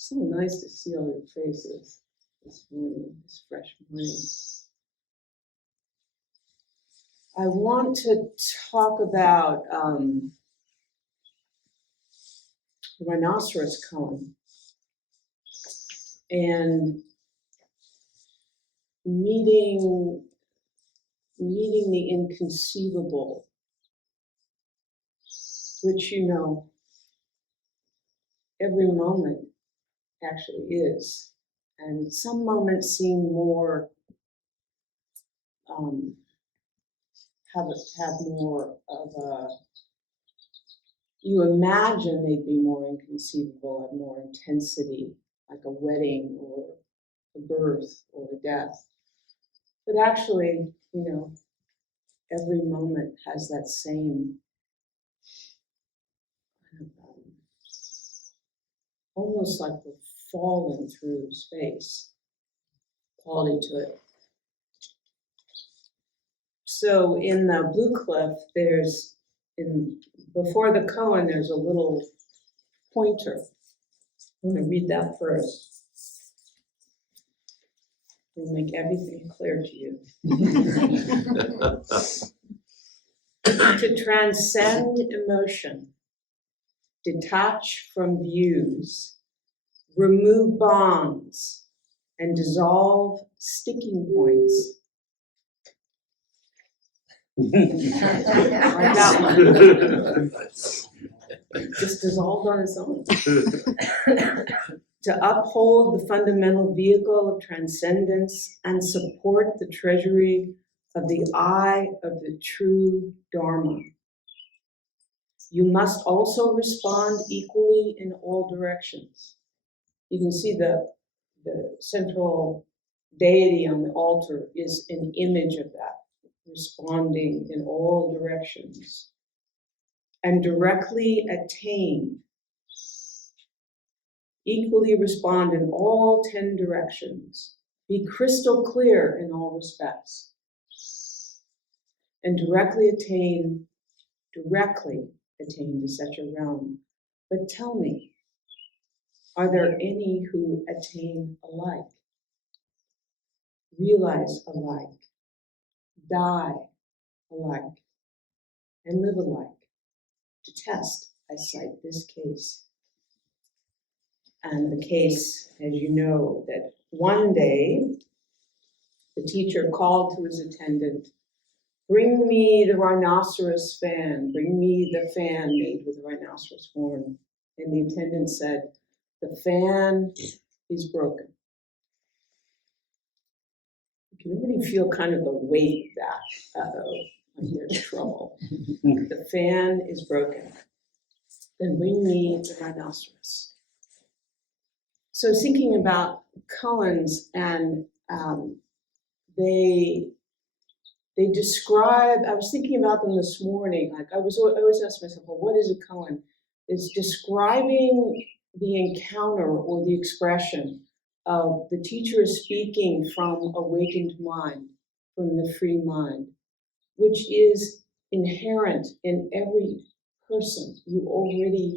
So nice to see all your faces this morning, this fresh morning. I want to talk about the rhinoceros koan and meeting the inconceivable, which you know every moment actually is, and some moments seem more have more of a, you imagine they'd be more inconceivable, have more intensity, like a wedding or a birth or a death. But actually, you know, every moment has that same kind of, almost like we're falling through space quality to it. So in the Blue Cliff, before the koan, there's a little pointer. I'm going to read that first. It'll make everything clear to you. To transcend emotion, detach from views, remove bonds, and dissolve sticking points. Like that one. Just dissolved on its own. To uphold the fundamental vehicle of transcendence and support the treasury of the eye of the true Dharma. You must also respond equally in all directions. You can see the central deity on the altar is an image of that, responding in all directions. And directly attain, equally respond in all 10 directions. Be crystal clear in all respects. And directly attain to such a realm. But tell me, are there any who attain alike, realize alike, die alike, and live alike? To test, I cite this case. And the case, as you know, that one day the teacher called to his attendant, "Bring me the rhinoceros fan, bring me the fan made with a rhinoceros horn." And the attendant said, "The fan is broken." You can really feel kind of the weight of that. Like there's trouble. The fan is broken. Then bring me the rhinoceros. So thinking about koans, and they describe, I was thinking about them this morning, like I always ask myself, well, what is a koan? It's describing the encounter or the expression of the teacher speaking from awakened mind, from the free mind, which is inherent in every person. You're already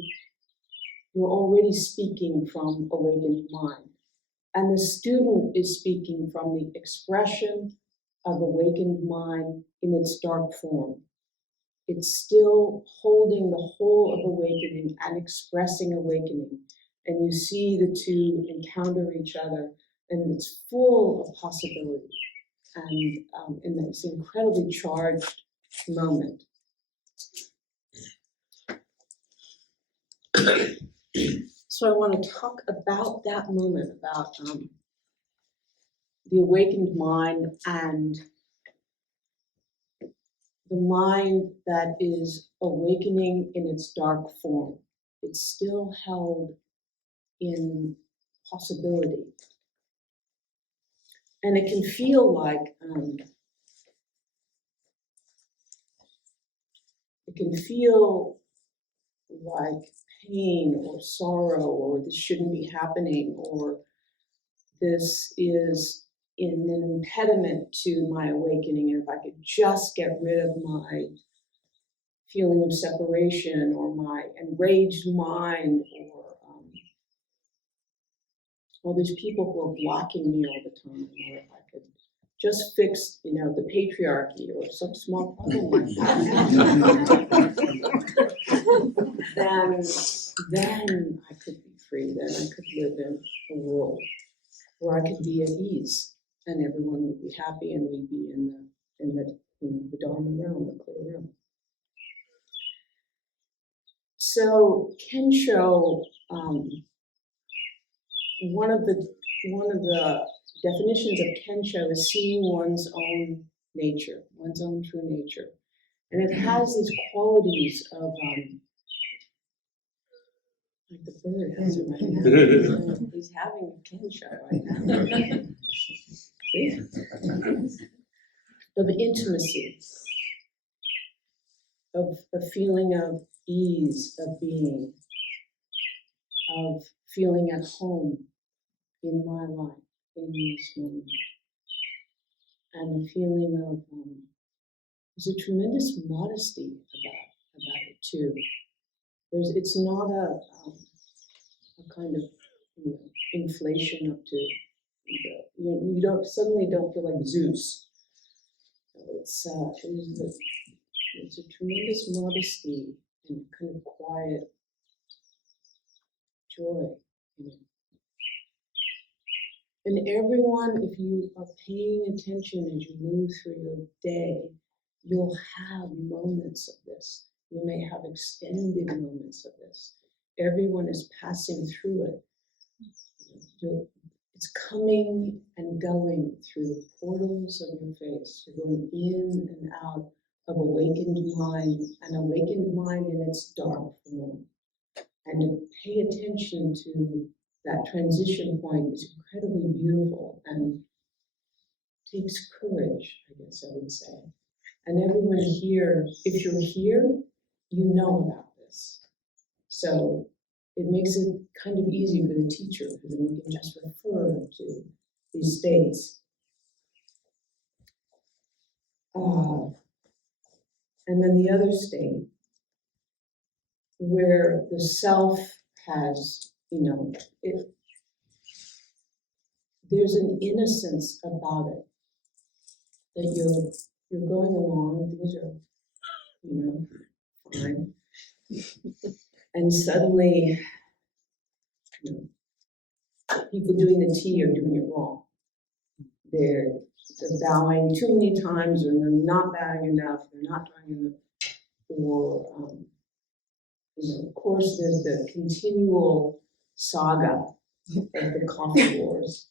speaking from awakened mind. And the student is speaking from the expression of awakened mind in its dark form. It's still holding the whole of awakening and expressing awakening. And you see the two encounter each other, and it's full of possibility. And in this incredibly charged moment. So I want to talk about that moment, about the awakened mind and the mind that is awakening in its dark form. It's still held in possibility. And it can feel like pain or sorrow, or this shouldn't be happening, or this is an impediment to my awakening, and if I could just get rid of my feeling of separation, or my enraged mind, or all these people who are blocking me all the time, or if I could just fix, the patriarchy or some small problem like that, then I could be free. Then I could live in a world where I could be at ease, and everyone would be happy, and we'd be in the Dharma realm, the clear realm. So Kensho, one of the definitions of Kensho is seeing one's own nature, one's own true nature. And it has these qualities of, like the bird has it right now. He's having a Kensho right now. Of intimacy, of a feeling of ease, of being, of feeling at home in my life, in this moment. And the feeling of, there's a tremendous modesty about it too. It's not a kind of inflation up to, you don't feel like Zeus. It's a tremendous modesty and kind of quiet joy. And everyone, if you are paying attention as you move through your day, you'll have moments of this. You may have extended moments of this. Everyone is passing through it. It's coming and going through the portals of your face. You're going in and out of awakened mind, and awakened mind in its dark form. And to pay attention to that transition point is incredibly beautiful and takes courage, I guess I would say. And everyone here, if you're here, you know about this. So it makes it kind of easy for the teacher, because then we can just refer to these states. And then the other state, where the self has, there's an innocence about it, that you're going along, things are, fine. And suddenly, people doing the tea are doing it wrong. They're bowing too many times, or they're not bowing enough, they're not doing enough. Or, of course, there's the continual saga of the coffee wars.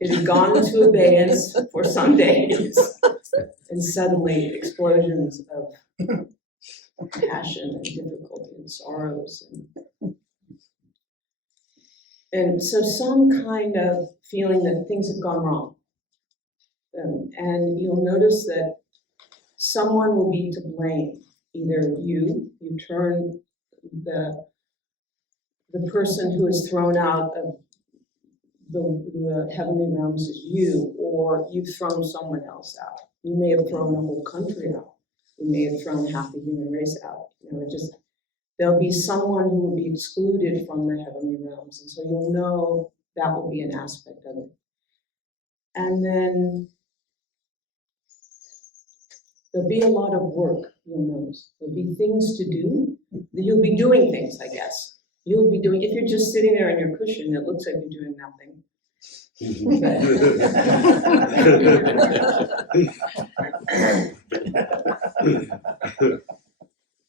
It had gone into abeyance for some days, and suddenly explosions of passion and difficulty and sorrows. And so some kind of feeling that things have gone wrong. And you'll notice that someone will be to blame. Either you turn the person who is thrown out of the heavenly realms is you, or you've thrown someone else out. You may have thrown the whole country out. You may have thrown half the human race out. There'll be someone who will be excluded from the heavenly realms, and so you'll know that will be an aspect of it. And then there'll be a lot of work, you'll notice. There'll be things to do. You'll be doing things, I guess. You'll be doing, if you're just sitting there on your cushion, it looks like you're doing nothing.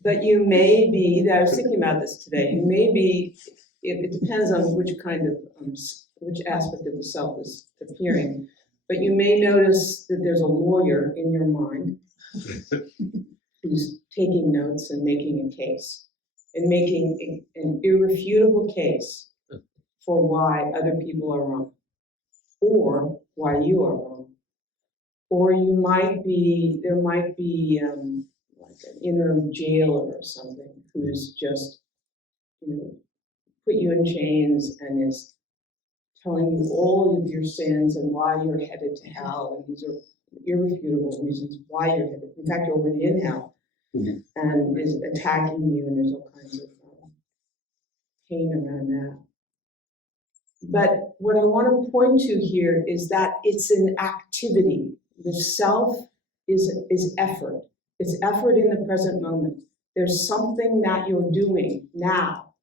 But you may be, I was thinking about this today, you may be, it depends on which kind of, which aspect of the self is appearing, but you may notice that there's a lawyer in your mind who's taking notes and making a case, and making an irrefutable case for why other people are wrong, or why you are wrong. Or you might be, there might be like an inner jailer or something who's just, put you in chains and is telling you all of your sins and why you're headed to hell, and these are irrefutable reasons why you're headed. In fact, you're already in hell. and is attacking you, and there's all kinds of pain around that. But what I want to point to here is that it's an activity. The self is effort. It's effort in the present moment. There's something that you're doing now,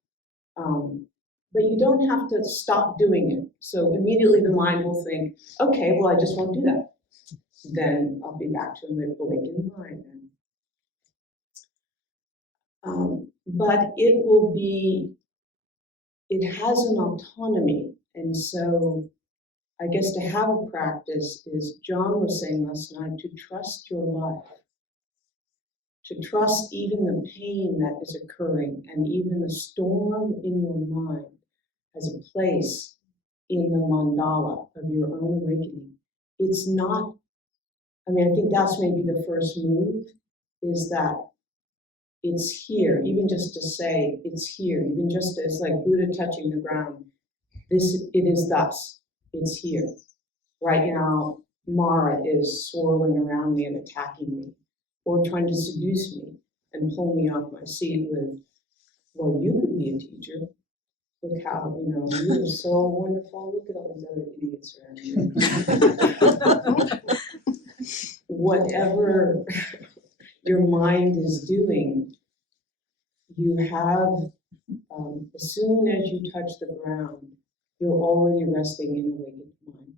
but you don't have to stop doing it. So immediately the mind will think, okay, well, I just won't do that. Then I'll be back to an awakened mind. But it has an autonomy. And so I guess to have a practice is, John was saying last night, to trust your life, to trust even the pain that is occurring and even the storm in your mind has a place in the mandala of your own awakening. It's not, I think that's maybe the first move, is that it's here, even just to say it's here, even just as like Buddha touching the ground, it is thus, it's here. Right now, Mara is swirling around me and attacking me, or trying to seduce me and pull me off my seat with, well, you could be a teacher. Look how, you're so wonderful. Look at all these other idiots around you. Whatever your mind is doing, you have, as soon as you touch the ground, you're already resting in awakened mind.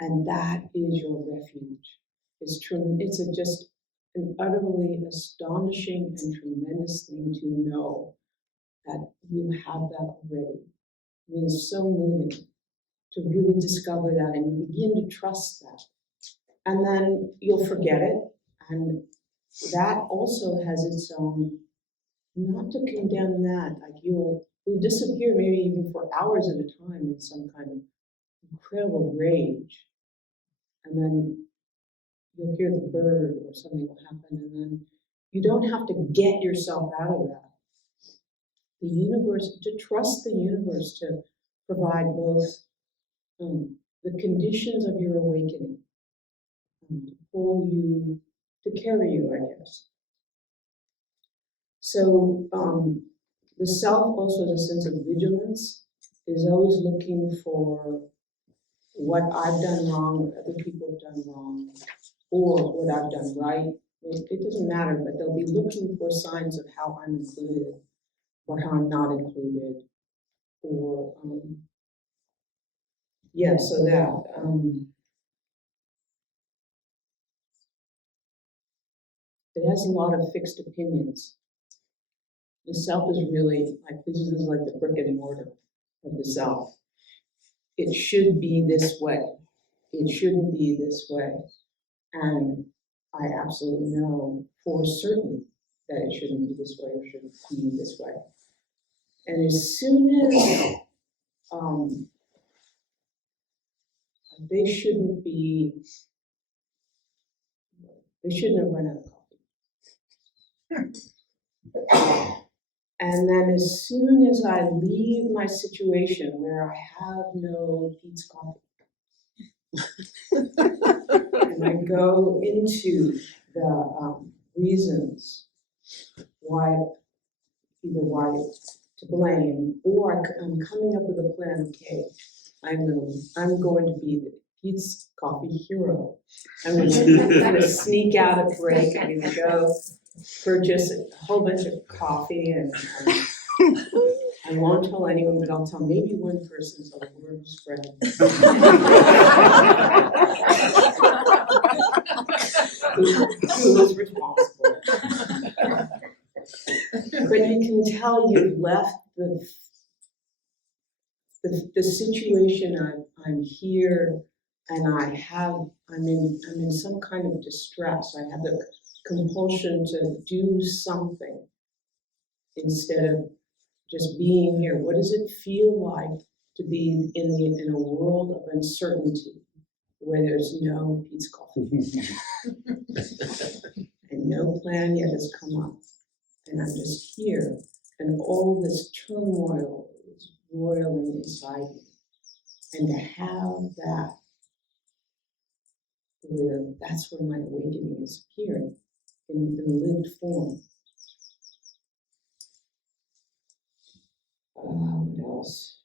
And that is your refuge. It's true. It's just an utterly astonishing and tremendous thing to know that you have that already. It's so moving to really discover that, and you begin to trust that. And then you'll forget it, and that also has its own, not to condemn that, like you'll disappear maybe even for hours at a time in some kind of incredible rage. And then you'll hear the bird or something will happen, and then you don't have to get yourself out of that. The universe, to trust the universe to provide both the conditions of your awakening, to pull you, to carry you, I guess. So the self also has a sense of vigilance, is always looking for what I've done wrong, what other people have done wrong, or what I've done right. It doesn't matter, but they'll be looking for signs of how I'm included or how I'm not included, or so that it has a lot of fixed opinions. The self is really like, this is like the brick and mortar of the self. It should be this way. It shouldn't be this way. And I absolutely know for certain that it shouldn't be this way or shouldn't be this way. And as soon as they shouldn't have run out of coffee. And then as soon as I leave my situation where I have no Pete's coffee, and I go into the reasons why to blame, or I'm coming up with a plan. Okay, I'm going to be the Pete's coffee hero. I'm going to sneak out a break. I'm going to go purchase a whole bunch of coffee, and I won't tell anyone, but I'll tell maybe one person so the word will spread. Who is responsible? But you can tell you've left the situation. I'm here, and I'm in some kind of distress. I have the compulsion to do something instead of just being here. What does it feel like to be in a world of uncertainty where there's no Pete's coffee and no plan yet has come up, and I'm just here, and all this turmoil is roiling inside me, and to have that, that's where my awakening is appearing. in lived form. What else?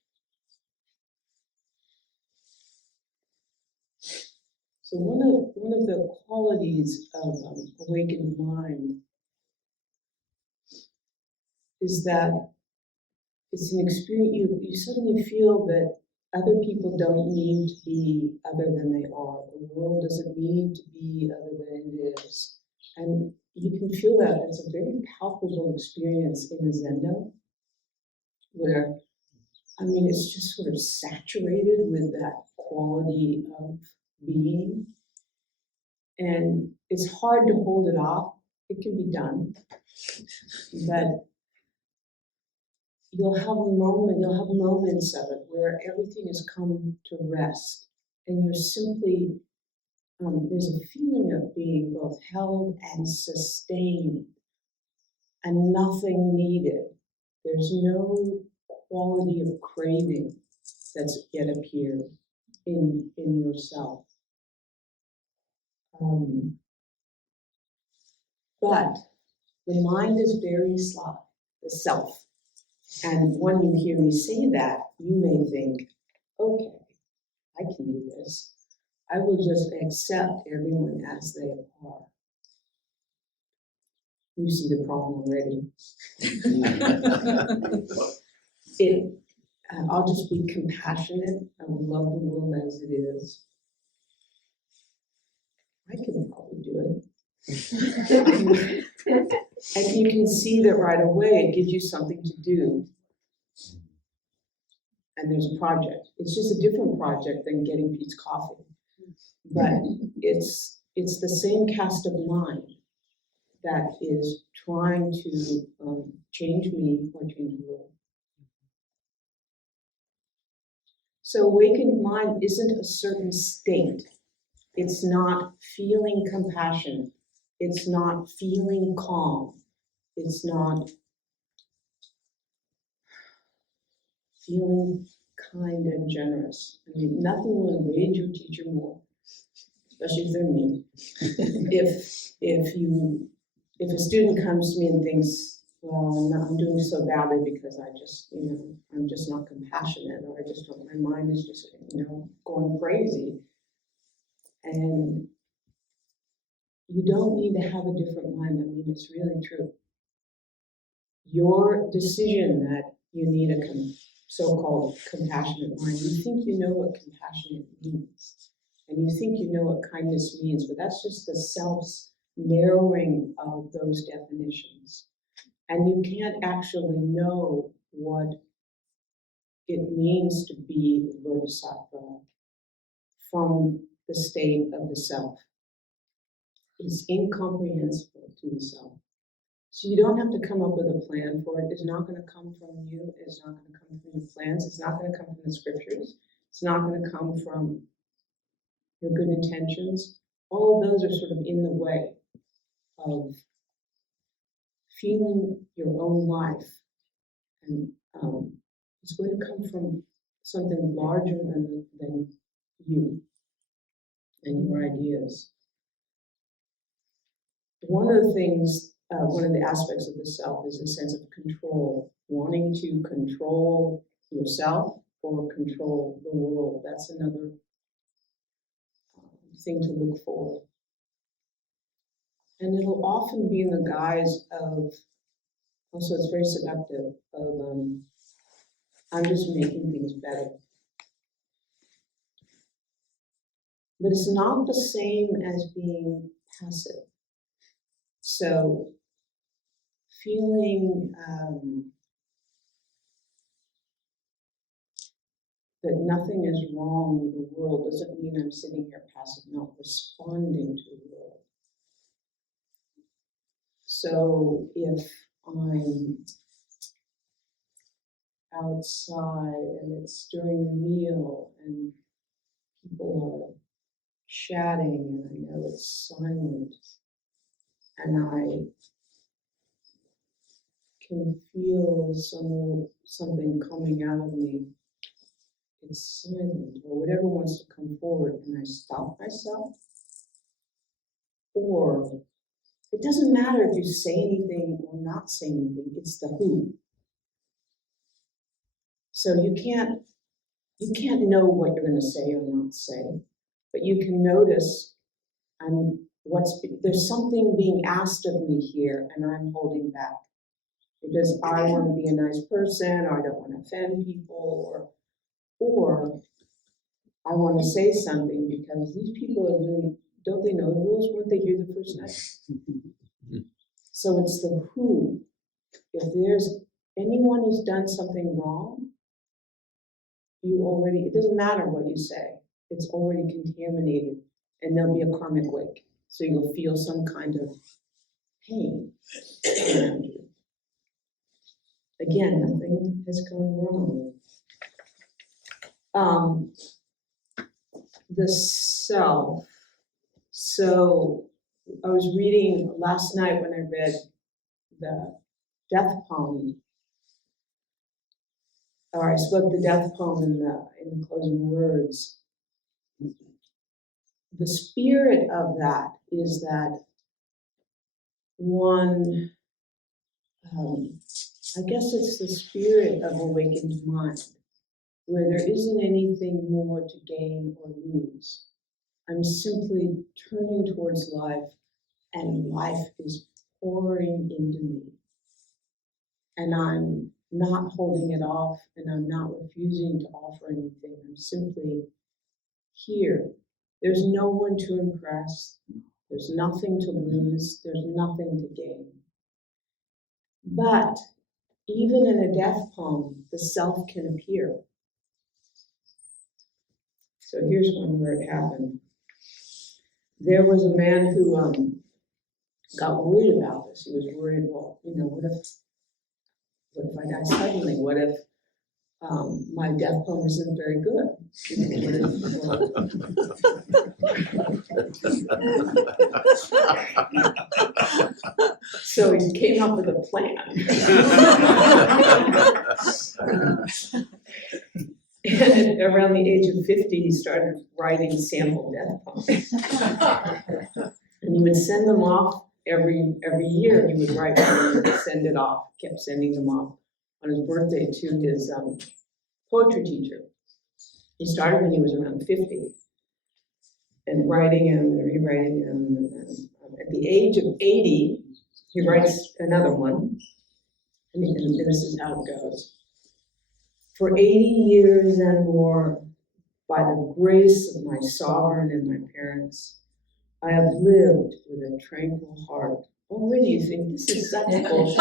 So one of the qualities of awakened mind is that it's an experience, you suddenly feel that other people don't need to be other than they are. The world doesn't need to be other than it is. And you can feel that. It's a very palpable experience in a zendo, where, I mean, it's just sort of saturated with that quality of being. And it's hard to hold it off. It can be done. But you'll have moments of it where everything has come to rest. And you're simply, there's a feeling of being both held and sustained and nothing needed. There's no quality of craving that's yet appeared in yourself. But the mind is very sly, the self. And when you hear me say that, you may think, okay, I can do this. I will just accept everyone as they are. You see the problem already. I'll just be compassionate. I will love the world as it is. I can probably do it. And you can see that right away. It gives you something to do. And there's a project. It's just a different project than getting Pete's coffee. But it's the same cast of mind that is trying to change me or change the world. So awakened mind isn't a certain state. It's not feeling compassion. It's not feeling calm. It's not feeling kind and generous. I mean, nothing will enrage your teacher more, especially if they're mean. If a student comes to me and thinks, well, I'm doing so badly because I'm just not compassionate, or my mind is just, going crazy. And you don't need to have a different mind. I mean, it's really true. Your decision that you need a so-called compassionate mind, you think you know what compassionate means, and you think you know what kindness means, but that's just the self's narrowing of those definitions. And you can't actually know what it means to be the bodhisattva from the state of the self. It's incomprehensible to the self. So you don't have to come up with a plan for it. It's not going to come from you. It's not going to come from your plans. It's not going to come from the scriptures. It's not going to come from your good intentions. All of those are sort of in the way of feeling your own life. And it's going to come from something larger than you and your ideas. One of the aspects of the self is a sense of control, wanting to control yourself or control the world. That's another thing to look for. And it'll often be in the guise of, also it's very seductive, of I'm just making things better. But it's not the same as being passive. So feeling that nothing is wrong with the world doesn't mean I'm sitting here passive, not responding to the world. So if I'm outside and it's during a meal and people are chatting and I know it's silent and I can feel something coming out of me, it's silent or whatever wants to come forward, and I stop myself, or it doesn't matter if you say anything or not say anything, it's the who. So you can't know what you're going to say or not say, but you can notice there's something being asked of me here, and I'm holding back because I want to be a nice person, or I don't want to offend people, or I want to say something because these people are really, don't they know the rules? Weren't they here the first night? So it's the who. If there's anyone who's done something wrong, it doesn't matter what you say, it's already contaminated, and there'll be a karmic wake. So you'll feel some kind of pain around you. Again, nothing has gone wrong. The self. So I was reading last night when I read the death poem, or I spoke the death poem in the closing words. The spirit of that is that one, I guess it's the spirit of awakened mind, where there isn't anything more to gain or lose. I'm simply turning towards life, and life is pouring into me. And I'm not holding it off, and I'm not refusing to offer anything. I'm simply here. There's no one to impress. There's nothing to lose. There's nothing to gain. But even in a death poem, the self can appear. So here's one where it happened. There was a man who got worried about this. He was worried, well, what if I die suddenly? What if my death poem isn't very good? So he came up with a plan. And around the age of 50, he started writing sample death poems. And he would send them off every year. He would write one and send it off, kept sending them off on his birthday to his poetry teacher. He started when he was around 50, and writing him and rewriting him. And at the age of 80, he writes another one, and this is how it goes. For 80 years and more, by the grace of my sovereign and my parents, I have lived with a tranquil heart. Already you think this is such bullshit.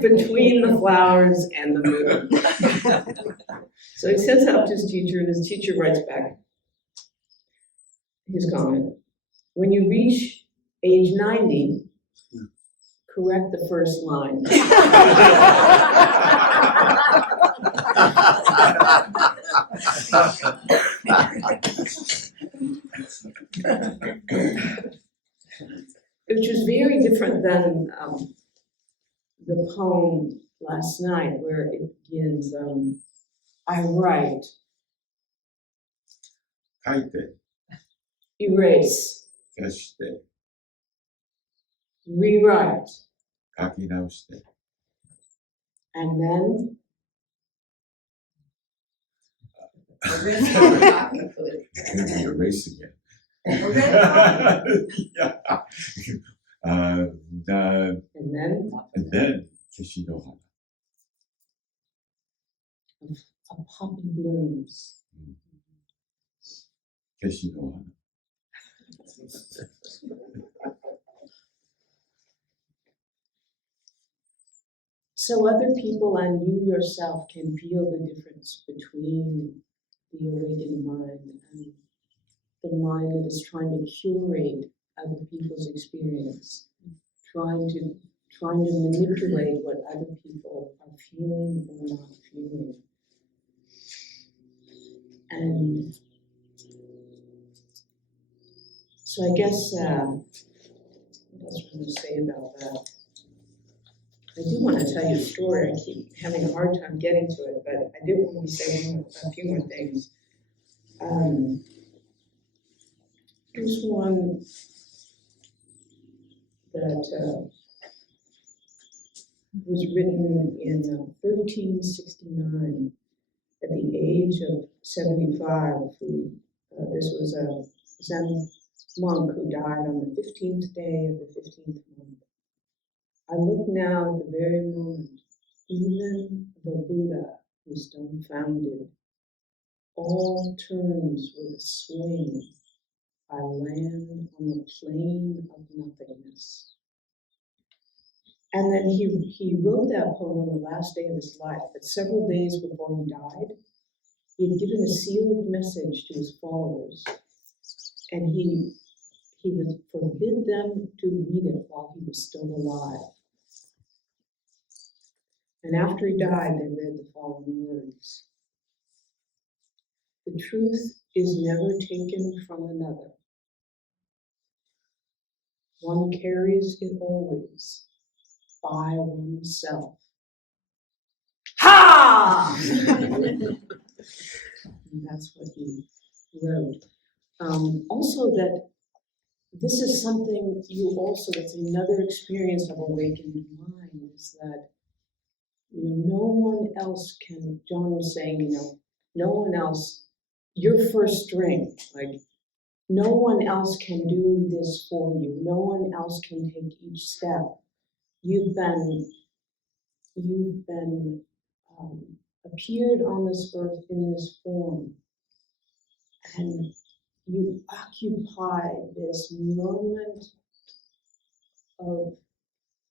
Between the flowers and the moon. So he sends it up to his teacher, and his teacher writes back his comment. When you reach age 90, correct the first line. Which was very different than the poem last night, where it begins, I write, 書いて、 erase, 消して、 rewrite, 書き直して、 and then erase again. And then, 消しの花。 a poppy blooms. 消しの花。 So other people and you yourself can feel the difference between the awakened mind and the mind that is trying to curate other people's experience, trying to manipulate what other people are feeling or not feeling. And so I guess, what else can I say about that? I do want to tell you a story. I keep having a hard time getting to it, but I do want to say a few more things. Here's one that was written in 1369 at the age of 75. This was a Zen monk who died on the 15th day of the 15th month. I look now at the very moment, even the Buddha is dumbfounded. All turns with a swing. I land on the plane of nothingness. And then he wrote that poem on the last day of his life, but several days before he died, he had given a sealed message to his followers, and he would forbid them to read it while he was still alive. And after he died, they read the following words: "The truth is never taken from another. One carries it always by oneself." Ha! And that's what he wrote. Also, that this is something that's another experience of awakened mind, is that, no one else can, John was saying, no one else, your first string, like, no one else can do this for you. No one else can take each step. You've been appeared on this earth in this form, and you occupy this moment of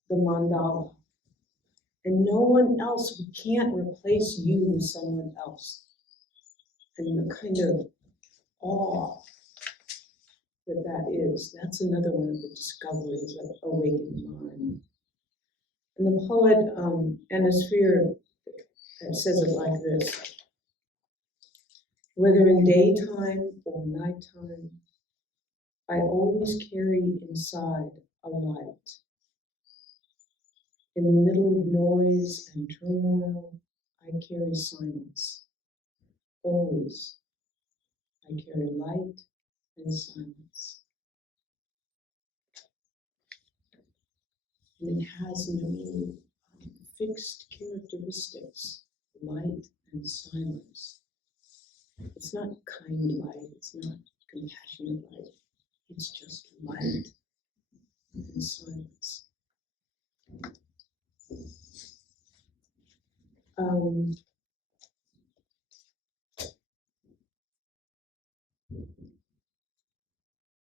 the mandala. And no one else, we can't replace you with someone else. And the kind of awe that is, that's another one of the discoveries of awakened mind. And the poet Anasphere says it like this: "Whether in daytime or nighttime, I always carry inside a light. In the middle of noise and turmoil, I carry silence. Always, I carry light and silence." And it has no fixed characteristics, light and silence. It's not kind light, it's not compassionate light, it's just light and silence.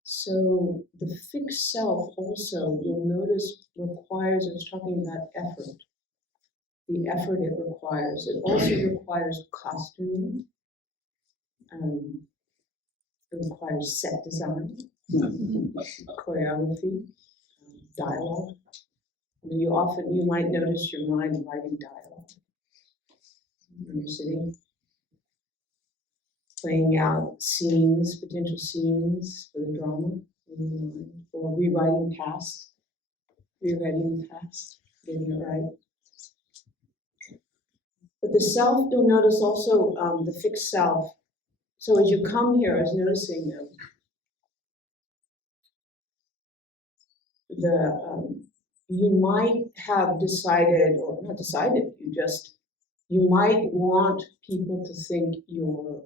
So the fixed self also, you'll notice, requires, I was talking about effort, the effort it requires. It also requires costuming. It requires set design, choreography, dialogue. You might notice your mind writing dialogue when you're sitting, playing out scenes, potential scenes for the drama in your mind, or rewriting the past, getting it right. But the self, you'll notice also the fixed self. So as you come here, I was noticing you might have decided, or not decided, you might want people to think you're,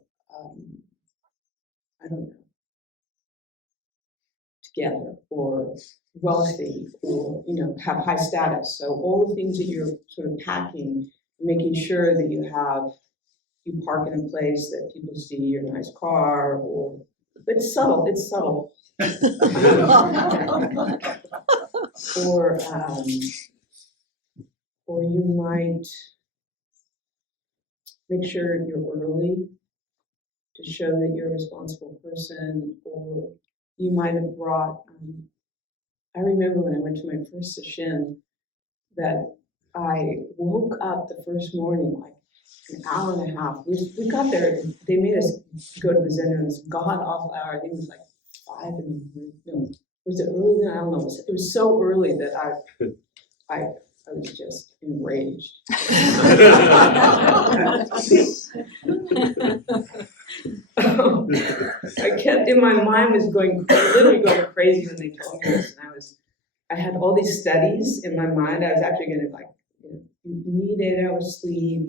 I don't know, together, or wealthy, or, have high status. So all the things that you're sort of packing, making sure that you park in a place that people see your nice car, but it's subtle. Or you might make sure you're early to show that you're a responsible person, or you might have brought, I remember when I went to my first sesshin that I woke up the first morning like an hour and a half. We got there, they made us go to the Zen room, this god-awful hour. I think it was like 5 in the morning. No, was it early? I don't know. It was so early that I I was just enraged. I kept, in my mind was literally going crazy when they told me this, and I had all these studies in my mind. I was actually going to you need 8 hours sleep,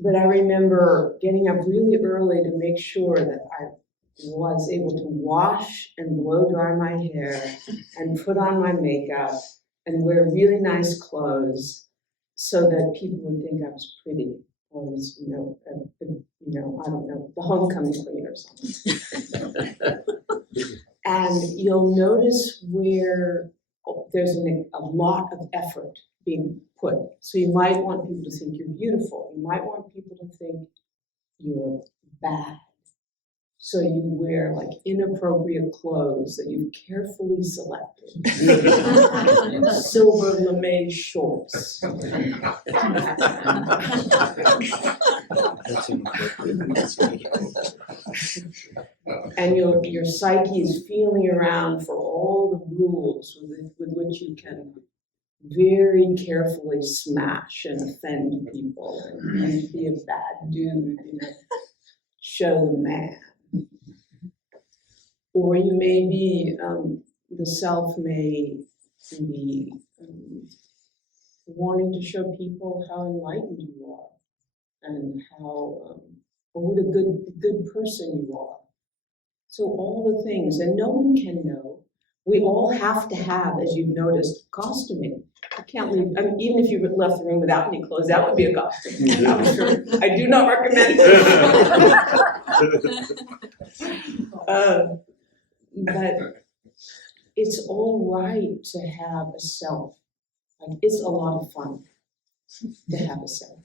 but I remember getting up really early to make sure that I was able to wash and blow dry my hair and put on my makeup and wear really nice clothes so that people would think I was pretty. Or was, I don't know, the homecoming queen or something. And you'll notice where there's a lot of effort being put. So you might want people to think you're beautiful. You might want people to think you're bad. So you wear like inappropriate clothes that you've carefully selected. Silver lame shorts. And your psyche is feeling around for all the rules with which you can very carefully smash and offend people and be a bad dude, show the man. Or you may be, the self may be wanting to show people how enlightened you are and how, or what a good person you are. So all the things, and no one can know. We all have to have, as you've noticed, costuming. You can't leave, even if you left the room without any clothes, that would be a costume. I'm sure. I do not recommend it. But it's all right to have a self. Like, it's a lot of fun to have a self.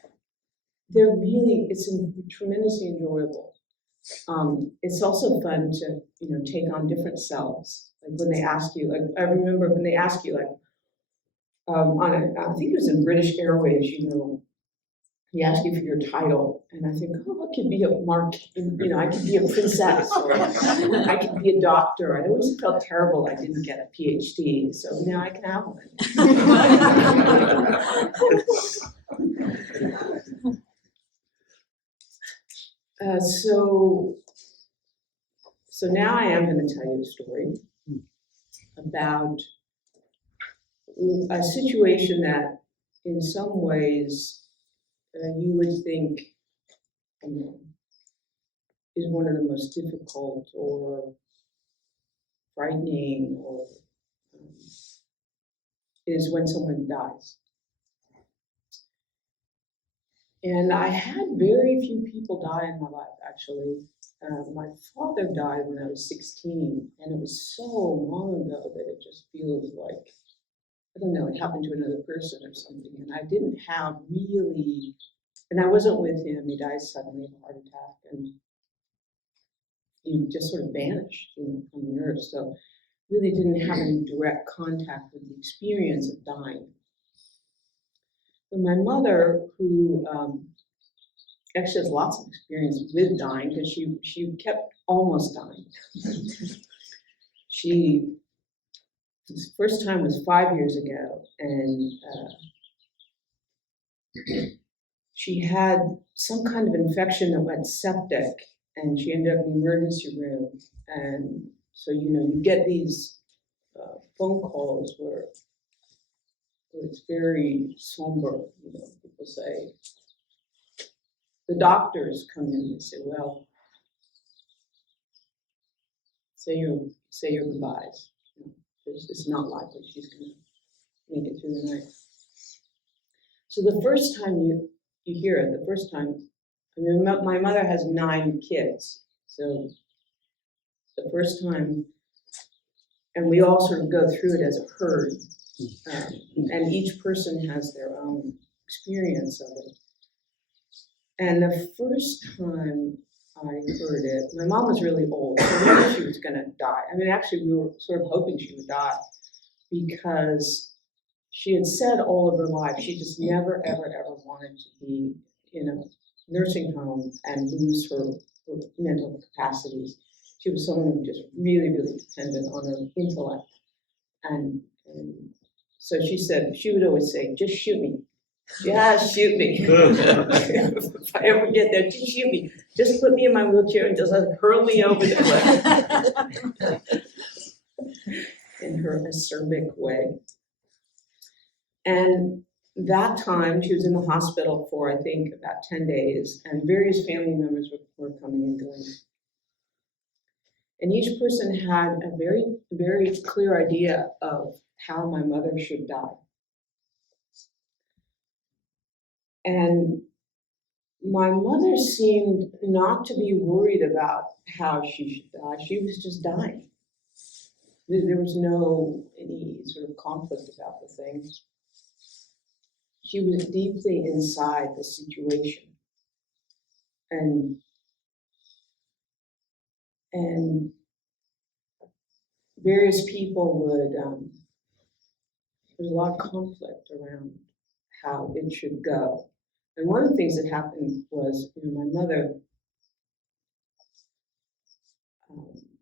It's tremendously enjoyable. It's also fun to, take on different selves. Like when they ask you, I remember when they ask you, I think it was in British Airways, he asked you for your title, and I think, I could be a Mark, I could be a princess, or I could be a doctor. I always felt terrible I didn't get a PhD, so now I can have one. So now I am going to tell you a story about a situation that, in some ways, you would think is one of the most difficult or frightening, or is when someone dies. And I had very few people die in my life, actually. My father died when I was 16, and it was so long ago that it just feels like, I don't know, it happened to another person or something. And I didn't have really, and I wasn't with him. He died suddenly of a heart attack, and he just sort of vanished, from the earth. So really didn't have any direct contact with the experience of dying. But my mother, who actually has lots of experience with dying, because she kept almost dying. This first time was 5 years ago, and she had some kind of infection that went septic, and she ended up in the emergency room. And so, you get these phone calls where it's very somber. People say, the doctors come in and say, well, say your goodbyes. It's not likely she's going to make it through the night. So the first time you hear it, my mother has 9 kids. So the first time, and we all sort of go through it as a herd, and each person has their own experience of it. And the first time I heard it, my mom was really old, so we knew she was going to die. Actually, we were sort of hoping she would die, because she had said all of her life she just never, ever, ever wanted to be in a nursing home and lose her mental capacities. She was someone who just really, really depended on her intellect and So she said, she would always say, just shoot me. Yeah, shoot me. If I ever get there, just shoot me. Just put me in my wheelchair and just hurl me over the cliff. In her acerbic way. And that time, she was in the hospital for, I think, about 10 days, and various family members were coming and going. And each person had a very, very clear idea of how my mother should die. And my mother seemed not to be worried about how she should die. She was just dying. There was no any sort of conflict about the thing. She was deeply inside the situation. And various people would, there's a lot of conflict around how it should go. And one of the things that happened was, my mother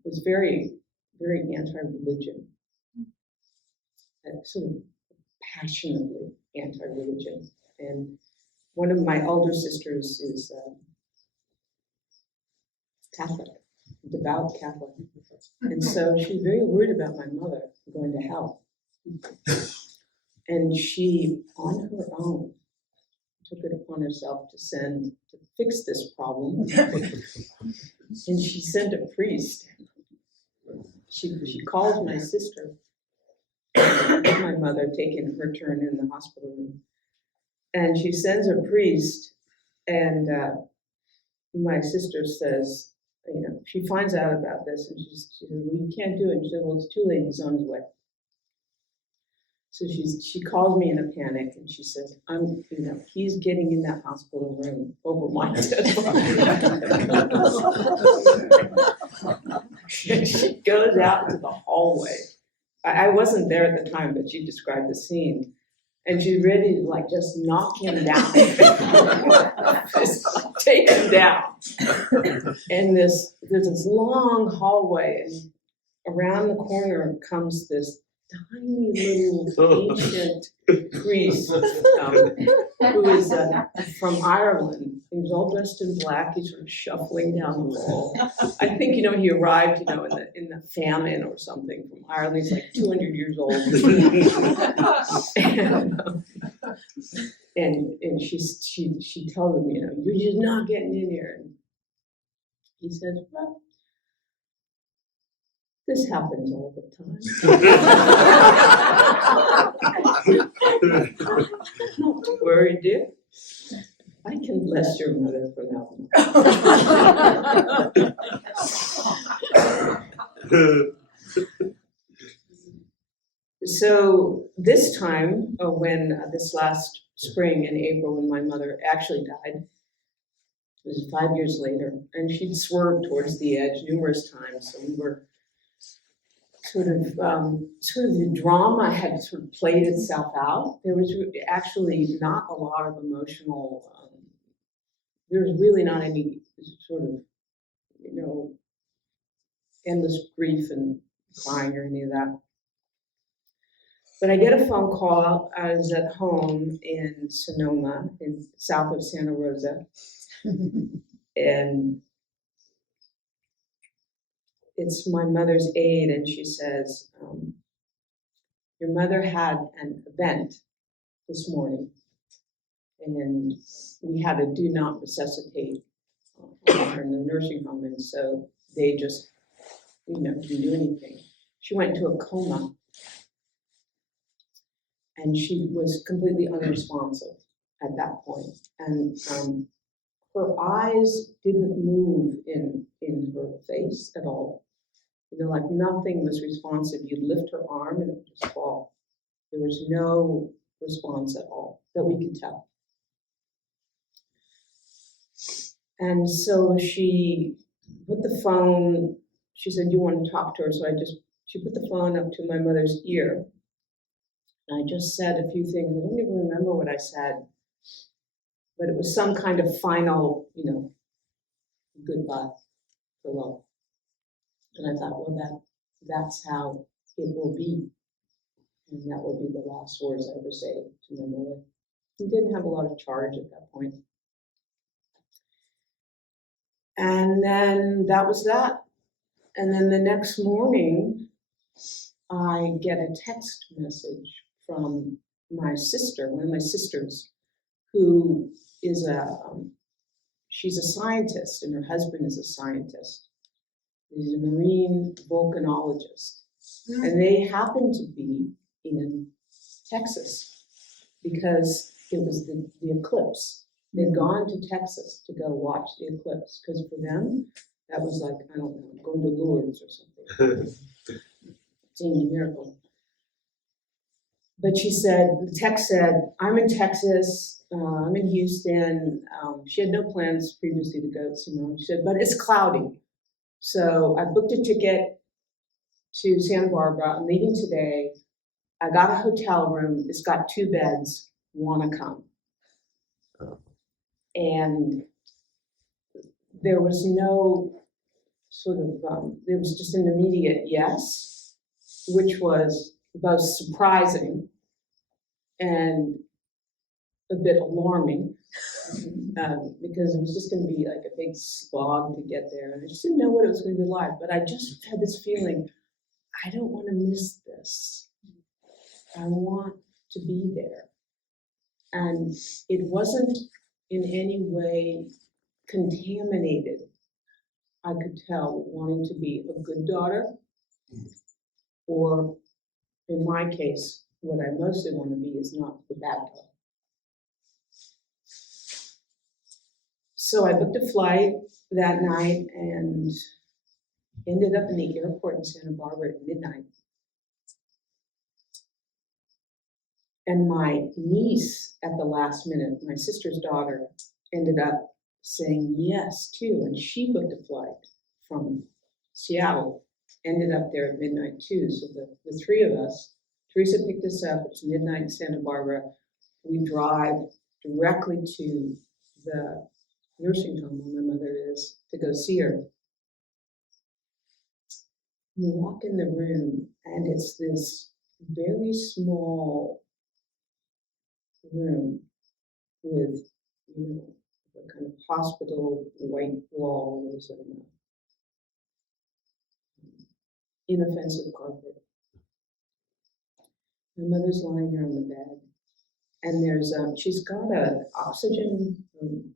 was very, very anti-religion, sort of passionately anti-religion. And one of my older sisters is Catholic, devout Catholic. And so she was very worried about my mother going to hell. And she, on her own, took it upon herself to fix this problem. And she sent a priest. She called my sister, my mother, taking her turn in the hospital room. And she sends a priest, and my sister says, she finds out about this, and she says, well, you can't do it. And she said, well, it's too late, he's on his way. So she calls me in a panic, and she says, he's getting in that hospital room over my dead body. And she goes out into the hallway. I wasn't there at the time, but she described the scene. And she's ready to just knock him down. Just take him down. And there's this long hallway, and around the corner comes this tiny little ancient priest who is from Ireland. He was all dressed in black. He's sort of shuffling down the wall. I think he arrived in the famine or something from Ireland. He's like 200 years old. and she tells him, you're just not getting in here. And he says, well, this happens all the time. Not worry, dear. I can bless your mother for now. So this time, this last spring in April, when my mother actually died, it was 5 years later, and she'd swerved towards the edge numerous times. So we were sort of the drama had sort of played itself out. There was actually not a lot of emotional, there was really not any sort of, endless grief and crying or any of that. But I get a phone call. I was at home in Sonoma, south of Santa Rosa, and it's my mother's aide, and she says, your mother had an event this morning, and we had to do not resuscitate her in the nursing home, and so they just, didn't do anything. She went into a coma, and she was completely unresponsive at that point. And her eyes didn't move in her face at all. Nothing was responsive. You'd lift her arm and it would just fall. There was no response at all that we could tell. And so she put the phone, she said, you want to talk to her? So she put the phone up to my mother's ear. And I just said a few things. I don't even remember what I said, but it was some kind of final, goodbye, hello. And I thought, well, that's how it will be. And that will be the last words I ever say to my mother. He didn't have a lot of charge at that point. And then that was that. And then the next morning, I get a text message from my sister, one of my sisters, who is she's a scientist, and her husband is a scientist. He's a marine volcanologist. And they happen to be in Texas because it was the eclipse. They'd gone to Texas to go watch the eclipse because for them, that was like, I don't know, going to Lourdes or something. Seeing a miracle. But she said, the text said, I'm in Texas, I'm in Houston. She had no plans previously to go to Simone. She said, but it's cloudy. So I booked a ticket to Santa Barbara. I'm leaving today. I got a hotel room. It's got 2 beds. Want to come? And there was no sort of, there was just an immediate yes, which was both surprising and a bit alarming because it was just going to be like a big slog to get there. And I just didn't know what it was going to be like, but I just had this feeling, I don't want to miss this. I want to be there. And it wasn't in any way contaminated, I could tell, wanting to be a good daughter, or in my case, what I mostly want to be is not the bad daughter. So I booked a flight that night and ended up in the airport in Santa Barbara at midnight. And my niece at the last minute, my sister's daughter, ended up saying yes too, and she booked a flight from Seattle, ended up there at midnight too. So the 3 of us, Teresa picked us up, it's midnight in Santa Barbara. We drive directly to the nursing home where my mother is to go see her. We walk in the room and it's this very small room with, you know, a kind of hospital white walls and inoffensive carpet. My mother's lying there on the bed, and there's she's got a oxygen, and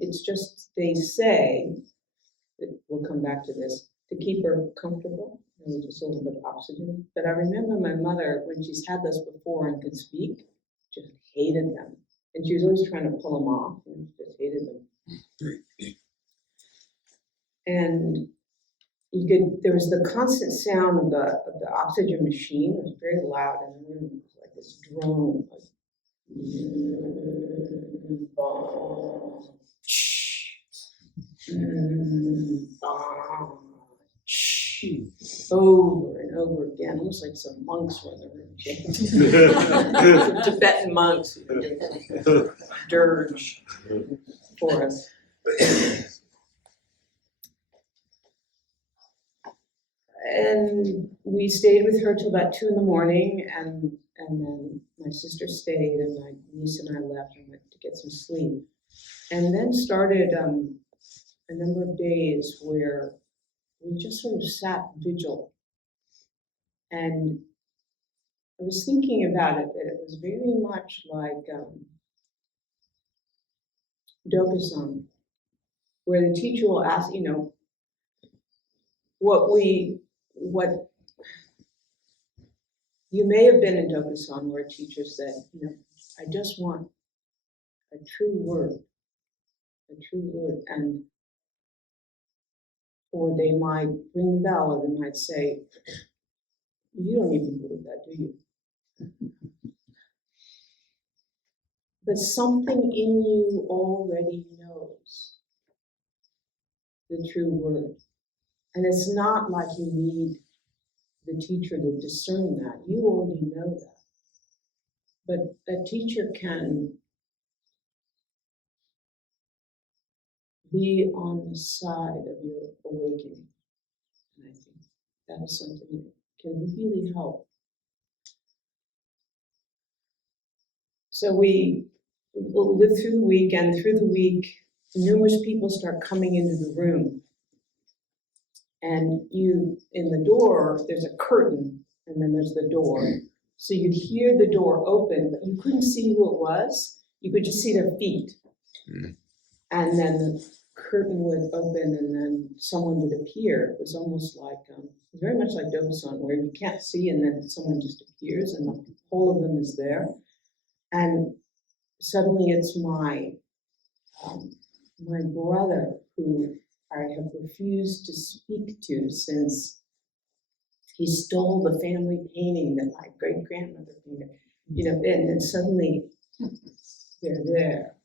it's just, they say that we'll come back to this, to keep her comfortable and just a little bit of oxygen. But I remember my mother, when she's had this before and could speak, just hated them. And she was always trying to pull them off and just hated them. And there was the constant sound of the oxygen machine. It was very loud in the room. It was like this drone, like, over and over again, almost like some monks were in the room. Some Tibetan monks who did dirge for us. And we stayed with her till about 2 a.m, and then my sister stayed, and my niece and I left and went to get some sleep. And then started a number of days where we just sort of sat vigil. And I was thinking about it, that it was very much like Dokusan, where the teacher will ask, you know, what you may have been in Dokusan, where a teacher said, you know, I just want a true word, and or they might ring the bell, or they might say, you don't even believe that, do you? But something in you already knows the true word. And it's not like you need the teacher to discern that. You already know that. But a teacher can be on the side of your awakening. And I think that is something that can really help. So we will live through the week, and through the week, numerous people start coming into the room. And you, in the door, there's a curtain, and then there's the door. So you'd hear the door open, but you couldn't see who it was. You could just see their feet. Mm. And then the curtain would open, and then someone would appear. It was almost like, very much like Dobusan, where you can't see, and then someone just appears, and the whole of them is there. And suddenly it's my brother, who I have refused to speak to since he stole the family painting that my great-grandmother painted, and then suddenly they're there.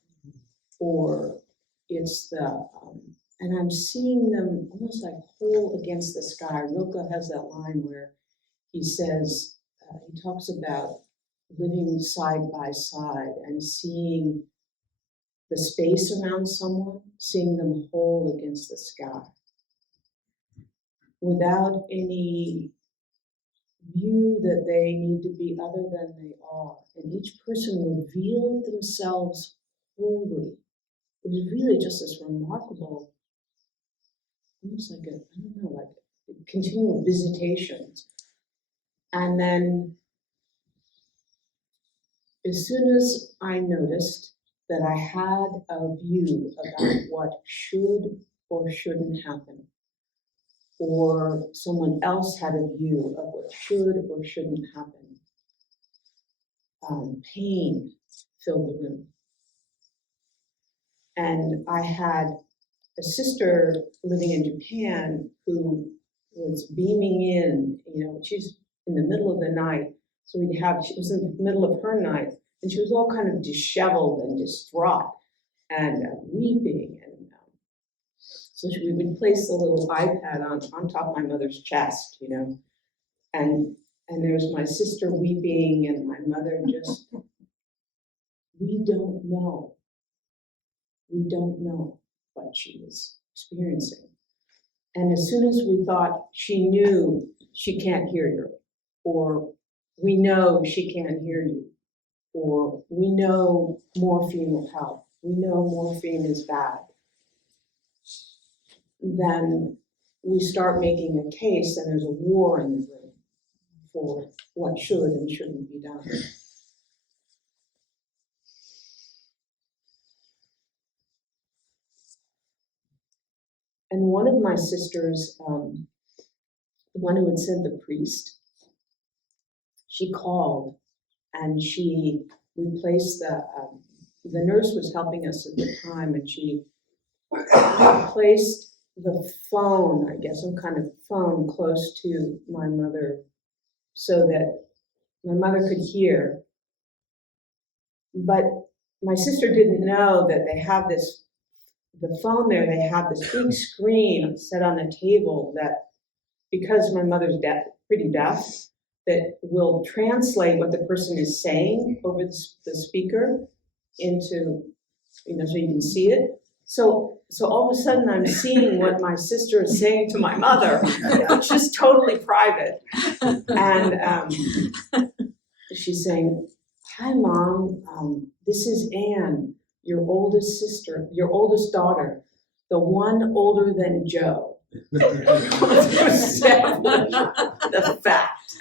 Or it's and I'm seeing them almost like whole against the sky. Rilke has that line where he says, he talks about living side by side and seeing the space around someone, seeing them whole against the sky, without any view that they need to be other than they are. And each person revealed themselves wholly. It was really just this remarkable, almost like like continual visitations. And then as soon as I noticed that I had a view about what should or shouldn't happen, or someone else had a view of what should or shouldn't happen, pain filled the room. And I had a sister living in Japan who was beaming in, she's in the middle of the night. So she was in the middle of her night, and she was all kind of disheveled and distraught and weeping. And so we would place the little iPad on top of my mother's chest, and there's my sister weeping and my mother just, we don't know. We don't know what she was experiencing. And as soon as we thought she knew, she can't hear you, or we know she can't hear you, or we know morphine will help, we know morphine is bad, then we start making a case, and there's a war in the room for what should and shouldn't be done. And one of my sisters, the one who had sent the priest, she called, and we placed the nurse was helping us at the time, and she placed the phone, I guess, some kind of phone close to my mother so that my mother could hear. But my sister didn't know that they have the phone there, they have this big screen set on the table that, because my mother's pretty deaf, that will translate what the person is saying over the speaker into, so you can see it. So all of a sudden I'm seeing what my sister is saying to my mother, which is totally private. And she's saying, "Hi, Mom, this is Anne, your oldest sister, your oldest daughter, the one older than Joe." To establish the fact.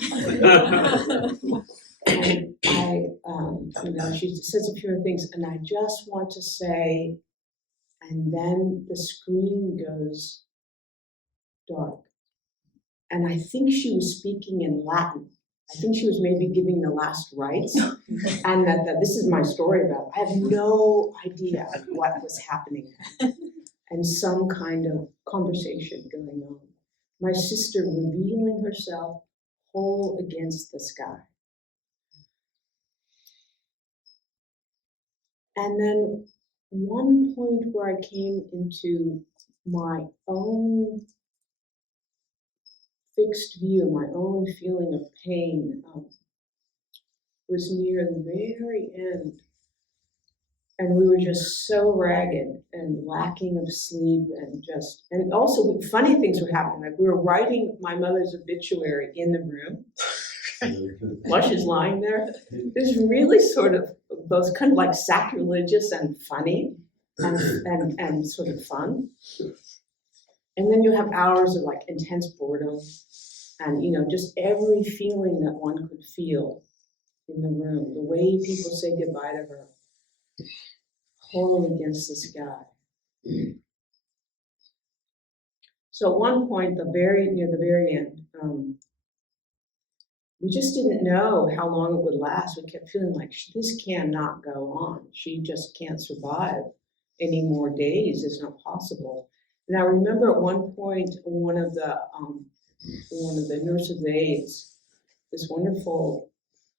And she says a few things, and I just want to say, and then the screen goes dark. And I think she was speaking in Latin. I think she was maybe giving the last rites, and that this is my story about it. I have no idea what was happening, and some kind of conversation going on. My sister revealing herself whole against the sky. And then one point where I came into my own fixed view, my own feeling of pain, was near the very end And we were just so ragged and lacking of sleep and also funny things were happening. Like we were writing my mother's obituary in the room while she's lying there. It was really sort of both kind of like sacrilegious and funny and sort of fun. And then you have hours of like intense boredom and, just every feeling that one could feel in the room, the way people say goodbye to her, whole against the sky. So at one point, near the very end, we just didn't know how long it would last. We kept feeling like this cannot go on. She just can't survive any more days. It's not possible. And I remember at one point, one of the nurses' aides, this wonderful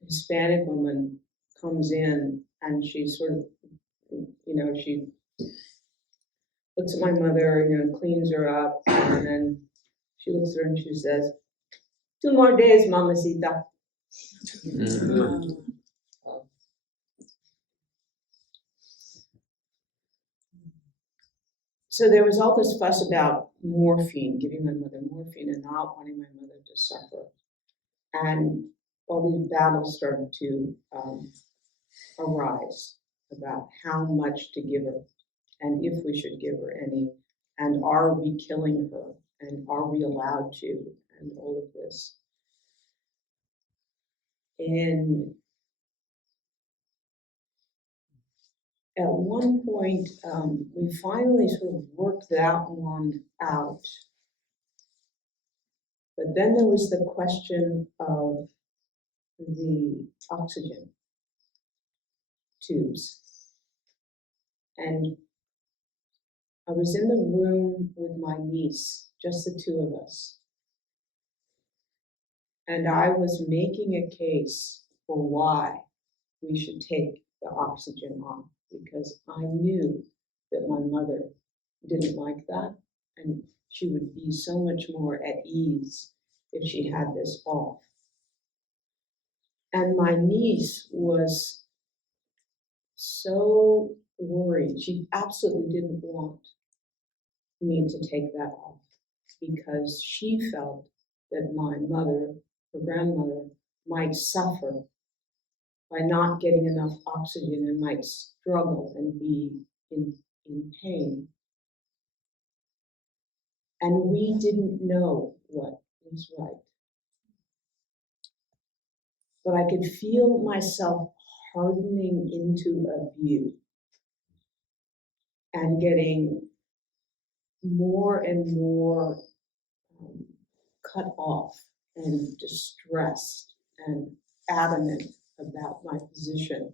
Hispanic woman comes in and she sort of, she looks at my mother, cleans her up, and then she looks at her and she says, 2 more days, mamacita. So there was all this fuss about morphine, giving my mother morphine and not wanting my mother to suffer. And all these battles started to arise about how much to give her and if we should give her any, and are we killing her, and are we allowed to, and all of this. And at one point, we finally sort of worked that one out. But then there was the question of the oxygen tubes. And I was in the room with my niece, just the two of us. And I was making a case for why we should take the oxygen off, because I knew that my mother didn't like that, and she would be so much more at ease if she had this off. And my niece was so worried. She absolutely didn't want me to take that off because she felt that my mother, her grandmother, might suffer by not getting enough oxygen and might struggle and be in pain. And we didn't know what was right. But I could feel myself hardening into a view and getting more and more cut off and distressed and adamant about my position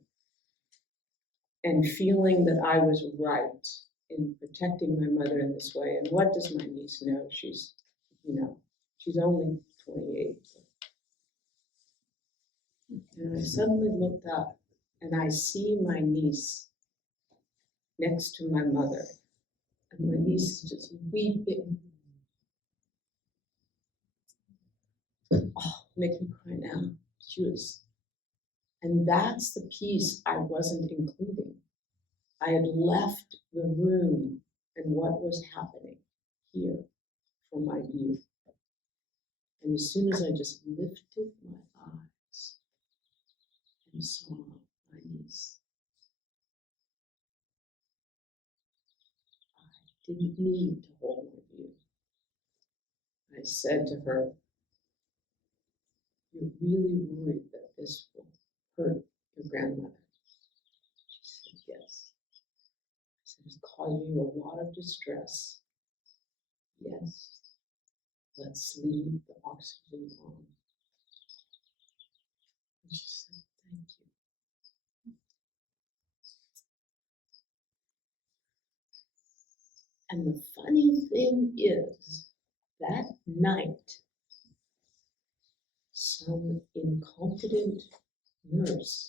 and feeling that I was right in protecting my mother in this way. And what does my niece know? She's only 28. And I suddenly looked up and I see my niece next to my mother. And my niece is just weeping. Oh, make me cry now. And that's the piece I wasn't including. I had left the room and what was happening here for my view. And as soon as I just lifted my eyes and saw my niece, I didn't need to hold my view. I said to her, "You're really worried that this will hurt your grandmother?" She said, "Yes." I said, "It's causing you a lot of distress." "Yes." "Let's leave the oxygen on." And she said, "Thank you." And the funny thing is, that night, some incompetent nurse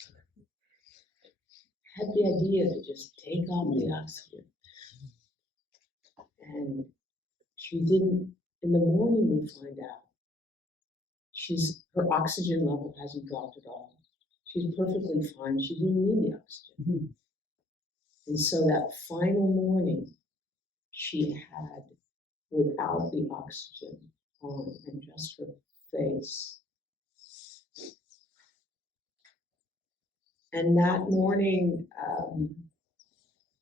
had the idea to just take off the oxygen. And she didn't, in the morning we find out, her oxygen level hasn't dropped at all. She's perfectly fine. She didn't need the oxygen. And so that final morning, she had, without the oxygen on and just her face. And that morning,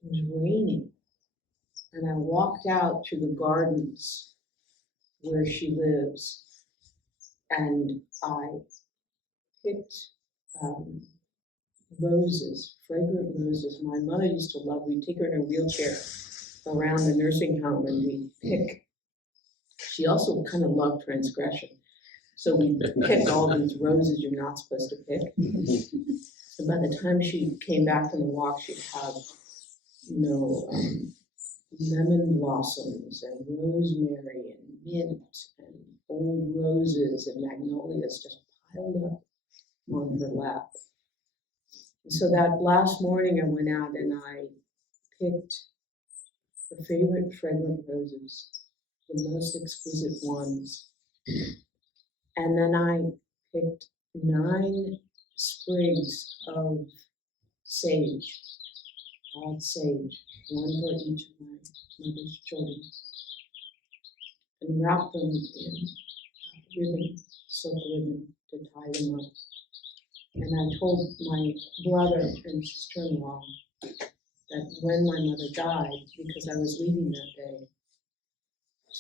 it was raining. And I walked out to the gardens where she lives, and I picked roses, fragrant roses. My mother used to love, we'd take her in a wheelchair around the nursing home and we'd pick. She also kind of loved transgression. So we picked all these roses you're not supposed to pick. So by the time she came back from the walk, she'd have, lemon blossoms and rosemary and mint and old roses and magnolias just piled up on her lap. And so that last morning I went out and I picked her favorite fragrant roses, the most exquisite ones. And then I picked 9 sprigs of sage, wild sage, one for each of my mother's children, and wrapped them in ribbon, silk ribbon, to tie them up. And I told my brother and sister-in-law that when my mother died, because I was leaving that day,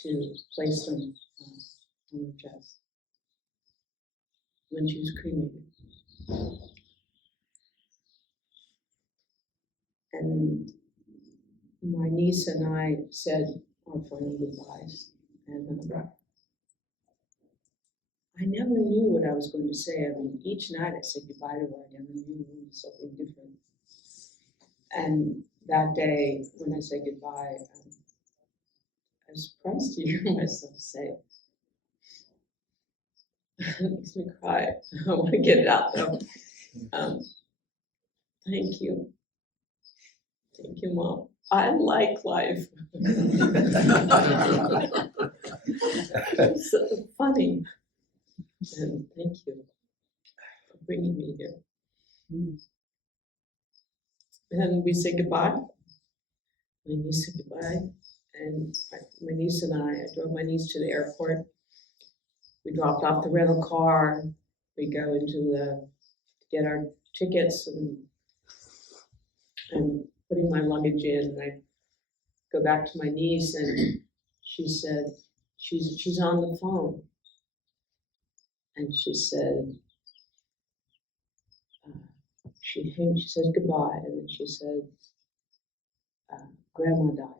to place them on her chest when she was cremated. And my niece and I said our final goodbyes. And I never knew what I was going to say. I mean, each night I said goodbye to her. I never knew it would be something different. And that day, when I said goodbye, I was surprised to hear myself say it. It makes me cry. I want to get it out though. Thank you. Thank you, Mom. I like life. It's so funny. And thank you for bringing me here. And we say goodbye. My niece said goodbye. And my niece and I drove my niece to the airport. We dropped off the rental car. We go to get our tickets and putting my luggage in. And I go back to my niece and she said, she's on the phone. And she said, she says goodbye. And then she said, Grandma died.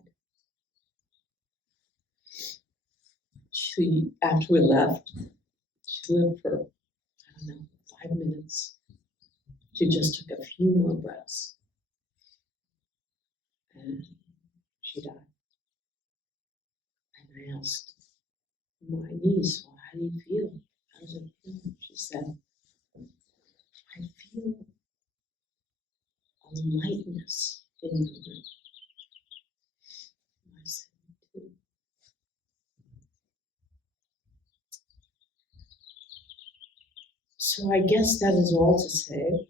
After we left, she lived for, 5 minutes. She just took a few more breaths. And she died. And I asked my niece, well, how do you feel? How does it feel? She said, I feel a lightness in the room. I said, me too. So I guess that is all to say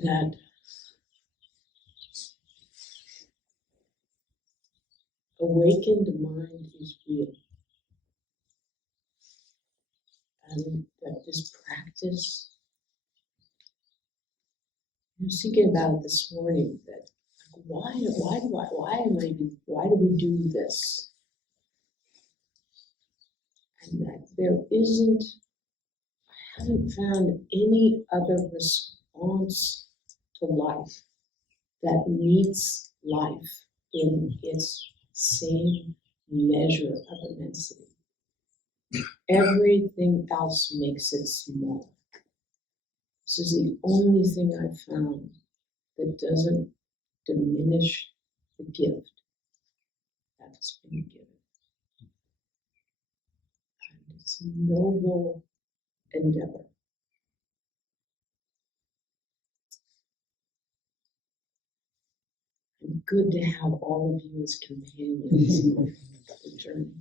that awakened mind is real. And that this practice, I was thinking about it this morning, that why do we do this? And that there isn't, I haven't found any other response to life that meets life in its same measure of immensity. Everything else makes it small. This is the only thing I've found that doesn't diminish the gift that's been given. And it's a noble endeavor. And good to have all of you as companions on the journey.